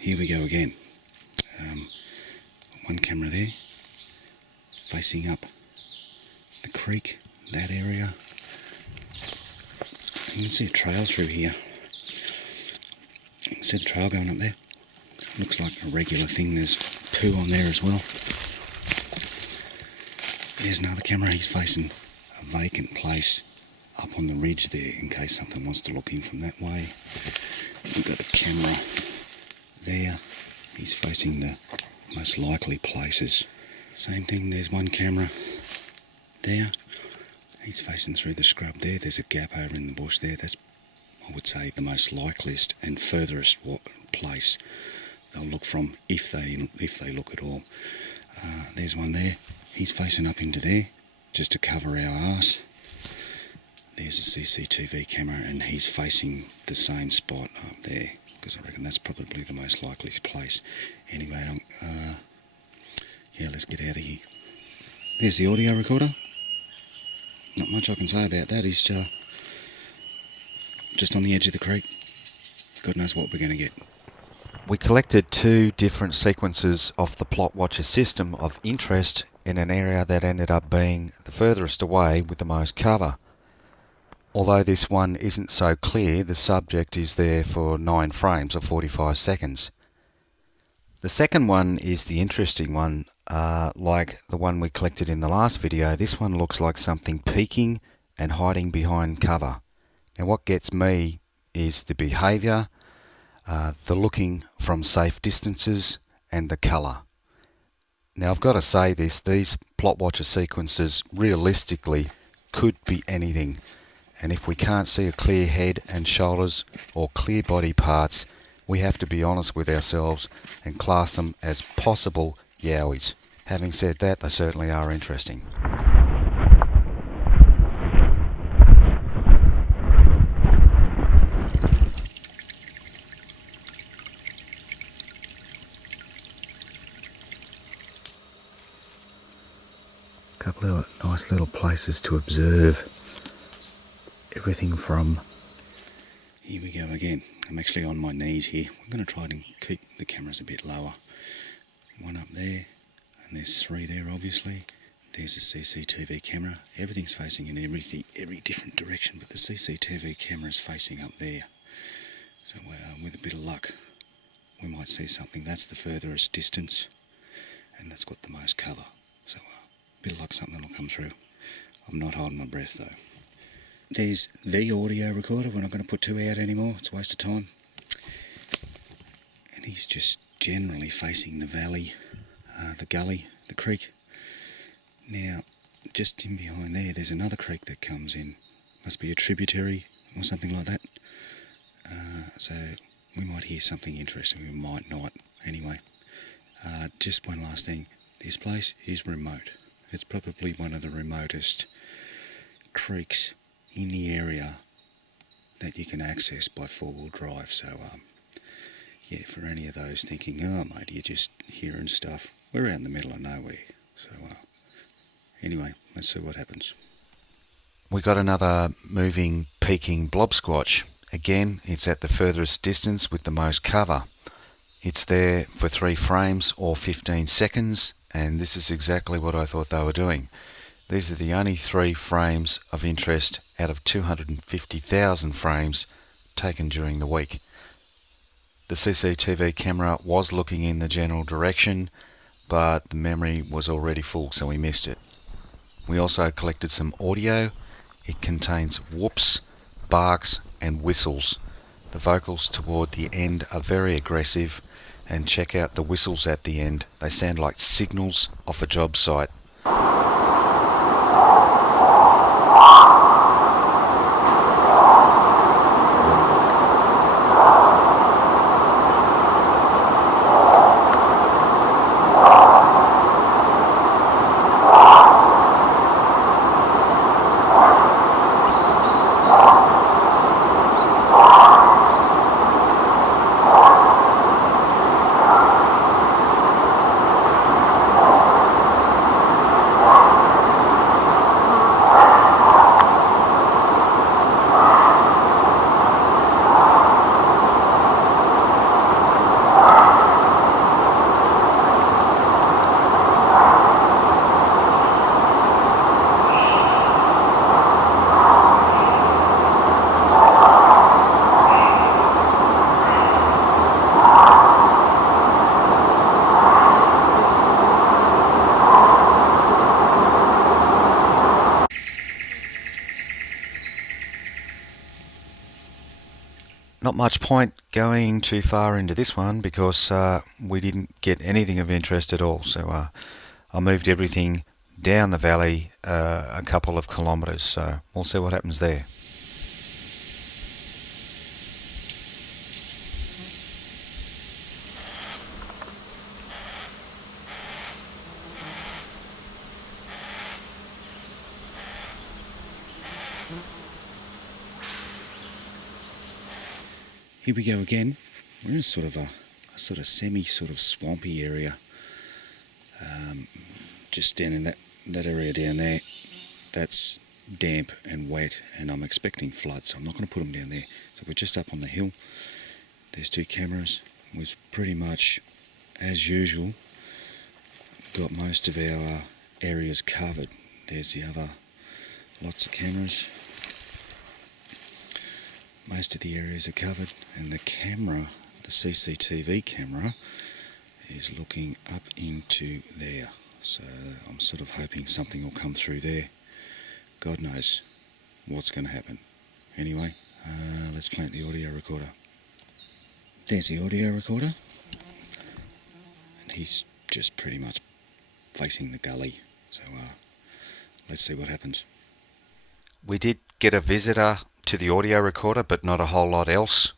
here we go again. One camera there, facing up the creek, that area. You can see a trail through here. You can see the trail going up there. Looks like a regular thing. There's poo on there as well. There's another camera. He's facing a vacant place up on the ridge there in case something wants to look in from that way. We've got a camera there. He's facing the most likely places. Same thing, there's one camera there. He's facing through the scrub there. There's a gap over in the bush there. That's, I would say, the most likeliest and furthest place they'll look from if they look at all. There's one there. He's facing up into there just to cover our arse. There's a CCTV camera and he's facing the same spot up there because I reckon that's probably the most likely place. Anyway, yeah, let's get out of here. There's the audio recorder. Not much I can say about that. He's just on the edge of the creek. God knows what we're going to get. We collected 2 different sequences of the blobsquatches system of interest in an area that ended up being the furthest away with the most cover. Although this one isn't so clear, the subject is there for 9 frames or 45 seconds. The second one is the interesting one, like the one we collected in the last video. This one looks like something peeking and hiding behind cover. Now what gets me is the behaviour, the looking from safe distances and the colour. Now I've got to say this, these blobsquatches sequences realistically could be anything. And if we can't see a clear head and shoulders or clear body parts, we have to be honest with ourselves and class them as possible yowies. Having said that, they certainly are interesting. Couple of nice little places to observe. Everything from... Here we go again. I'm actually on my knees here. I'm going to try and keep the cameras a bit lower. One up there, and there's 3 there obviously. There's a CCTV camera. Everything's facing in every different direction, but the CCTV camera's facing up there. So with a bit of luck, we might see something. That's the furthest distance, and that's got the most cover. So a bit of luck, something will come through. I'm not holding my breath though. There's the audio recorder. We're not going to put 2 out anymore. It's a waste of time. And he's just generally facing the valley, the gully, the creek. Now, just in behind there, there's another creek that comes in. Must be a tributary or something like that. So we might hear something interesting. We might not. Anyway, just one last thing. This place is remote. It's probably one of the remotest creeks in the area that you can access by 4-wheel drive. So yeah, for any of those thinking, oh mate, you're just hearing stuff, we're out in the middle of nowhere. So anyway, let's see what happens. We got another moving, peeking blobsquatch. Again, it's at the furthest distance with the most cover. It's there for 3 frames or 15 seconds, and this is exactly what I thought they were doing. These are the only 3 frames of interest out of 250,000 frames taken during the week. The CCTV camera was looking in the general direction, but the memory was already full, so we missed it. We also collected some audio. It contains whoops, barks and whistles. The vocals toward the end are very aggressive, and check out the whistles at the end. They sound like signals off a job site. Not much point going too far into this one because we didn't get anything of interest at all. So I moved everything down the valley a couple of kilometres. So we'll see what happens there. Here we go again. We're in a sort of semi swampy area. Just down in that area down there. That's damp and wet, and I'm expecting flood, so I'm not going to put them down there. So we're just up on the hill. There's 2 cameras. We've pretty much, as usual, got most of our areas covered. There's the other lots of cameras. Most of the areas are covered, and the camera, the CCTV camera, is looking up into there. So I'm sort of hoping something will come through there. God knows what's going to happen. Anyway, let's plant the audio recorder. There's the audio recorder, and he's just pretty much facing the gully. So let's see what happens. We did get a visitor to the audio recorder, but not a whole lot else.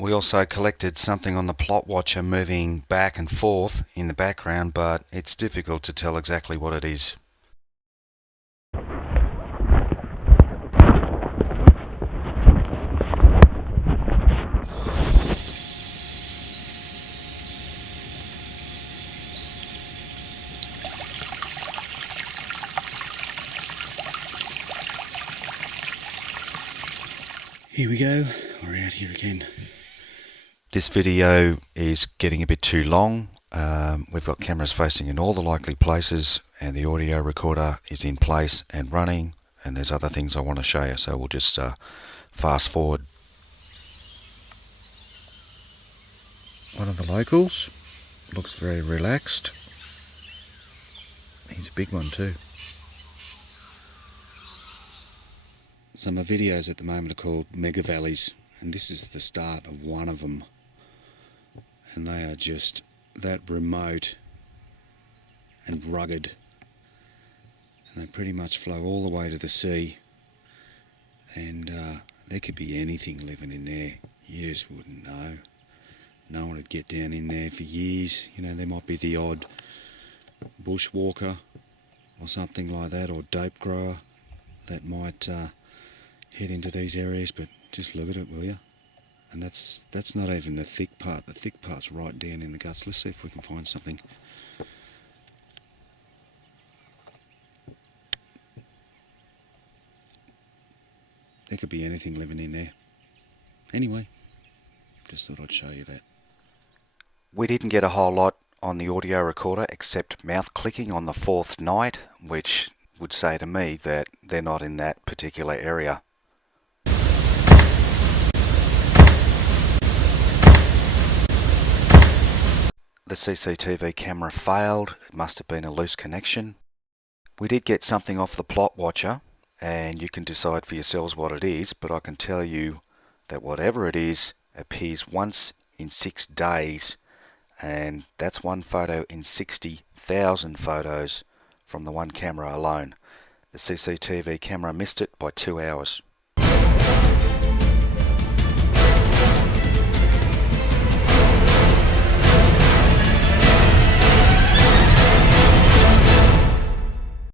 We also collected something on the plot watcher moving back and forth in the background, but it's difficult to tell exactly what it is. Here we go. We're out here again. This video is getting a bit too long. We've got cameras facing in all the likely places, and the audio recorder is in place and running, and there's other things I want to show you, so we'll just fast forward. One of the locals looks very relaxed. He's a big one too. So my videos at the moment are called Mega Valleys, and this is the start of one of them. And they are just that remote and rugged, and they pretty much flow all the way to the sea, and there could be anything living in there. You just wouldn't know. No one would get down in there for years. You know, there might be the odd bushwalker or something like that, or dope grower that might head into these areas, but just look at it, will you? And that's not even the thick part. The thick part's right down in the guts. Let's see if we can find something. There could be anything living in there. Anyway, just thought I'd show you that. We didn't get a whole lot on the audio recorder except mouth clicking on the 4th night, which would say to me that they're not in that particular area. The CCTV camera failed. It must have been a loose connection. We did get something off the plot watcher, and you can decide for yourselves what it is, but I can tell you that whatever it is appears once in 6 days, and that's one photo in 60,000 photos from the one camera alone. The CCTV camera missed it by 2 hours.